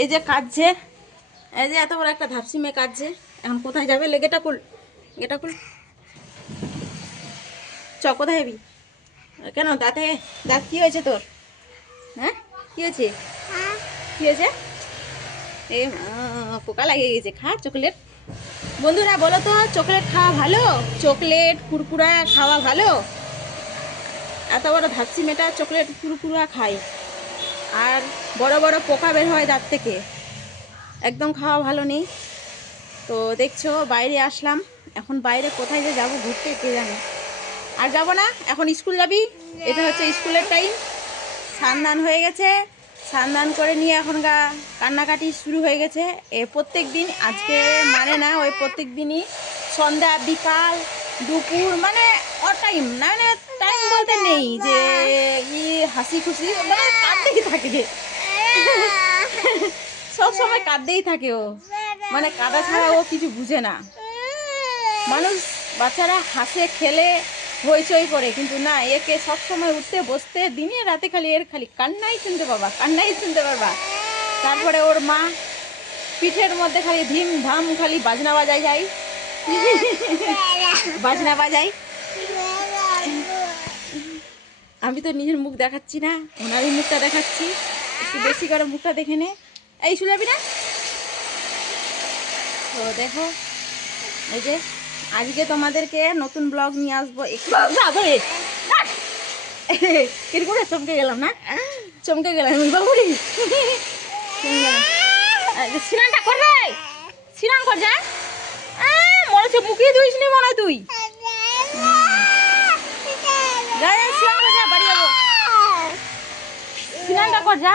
এই যে কাঁদছে, এই যে এত বড় একটা ধাপসি মেয়ে কাঁদছে। এখন কোথায় যাবে? গেটা খুল, গেটা খুল। চ, কোথায় যাবি? কেন দাঁতে, দাঁত কি হয়েছে তোর? হ্যাঁ, কি হয়েছে? কি হয়েছে? এ পোকা লাগিয়ে গেছে। খা চকলেট। বন্ধুরা বলো তো, চকলেট খাওয়া ভালো? চকলেট কুরকুরা খাওয়া ভালো? এত বড় ধাপসি মেয়েটা চকলেট কুরকুরা খায়, আর বড় বড় পোকা বের হয় দাঁত থেকে। একদম খাওয়া ভালো নেই। তো দেখছো বাইরে আসলাম, এখন বাইরে কোথায় যে যাবো ঘুরতে কে জানে। আর যাবো না, এখন স্কুল যাবি। এটা হচ্ছে স্কুলের টাইম। স্নান হয়ে গেছে, স্নান করে নিয়ে এখন কান্নাকাটি শুরু হয়ে গেছে। প্রত্যেক দিন, আজকে মানে না, ওই প্রত্যেক দিনই সন্ধ্যা বিকাল দুপুর মানে টাইম না, মানে টাইম বলতে নেই যে হাসি খুশি মানে কাঁদতেই থাকে। সব সময় কাঁদতেই থাকে ও, মানে কাঁদা ছাড়া ও কিছু বুঝে না। মানুষ বাচ্চারা হাসে খেলে হইচই করে, কিন্তু না, একে সবসময় উঠতে বসতে দিনে রাতে খালি খালি কান্নাই শুনতে পাবা, কান্নাই শুনতে পারবা। তারপরে ওর মা পিঠের মধ্যে খালি ধিম ধাম খালি বাজনা বাজাই যায়, বাজনা বাজাই। আমি তো নিজের মুখ দেখাচ্ছি না, ওনারই মুখটা দেখাচ্ছি। একটু বেশি করে মুখটা দেখে নে। এই শুনবি না? তো দেখো, এই যে আজকে তোমাদেরকে নতুন ব্লগ নিয়ে আসবো। একটু করে চমকে গেলাম না, চমকে গেলাম বাবুরি। স্নানটা কর রে, স্নান কর যা। মনে হচ্ছে মুখে ধুইস নি মনে হয় তুই। স্নান কর যা, বাড়ি যাবো। স্নানটা কর যা।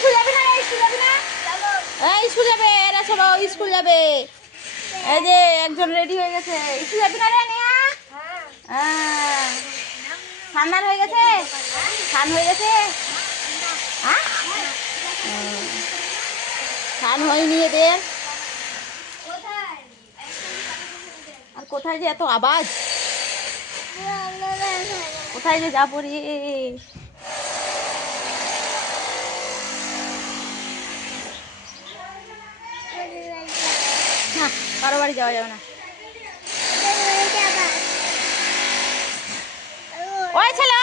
স্কুল যাবি না? স্কুল যাবি না? স্কুল যাবে, এরা সব স্কুল যাবে। এই যে একজন রেডি হয়ে গেছে। স্কুল যাবি না রে নেয়া? হ্যাঁ, স্নান হয়ে গেছে, স্নান হয়ে গেছে। হ্যাঁ, স্নান হয়নি এদের। আর কোথায় যে এত আওয়াজ, কোথায় যে যাবো রে? কারো বাড়ি যাওয়া যাবে না। ওই ছেলে,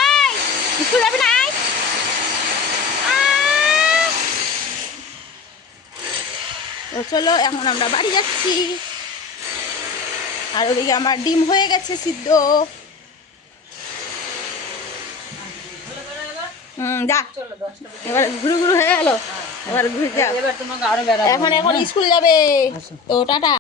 ওই স্কুল যাবি না? তো চলো, এখন আমরা বাড়ি যাচ্ছি। আর ওদিকে আমার ডিম হয়ে গেছে সিদ্ধ। যা, এবার ঘুরু ঘুরু হয়ে গেল, এবার ঘুরে যা। এখন স্কুল যাবে। তো টাটা।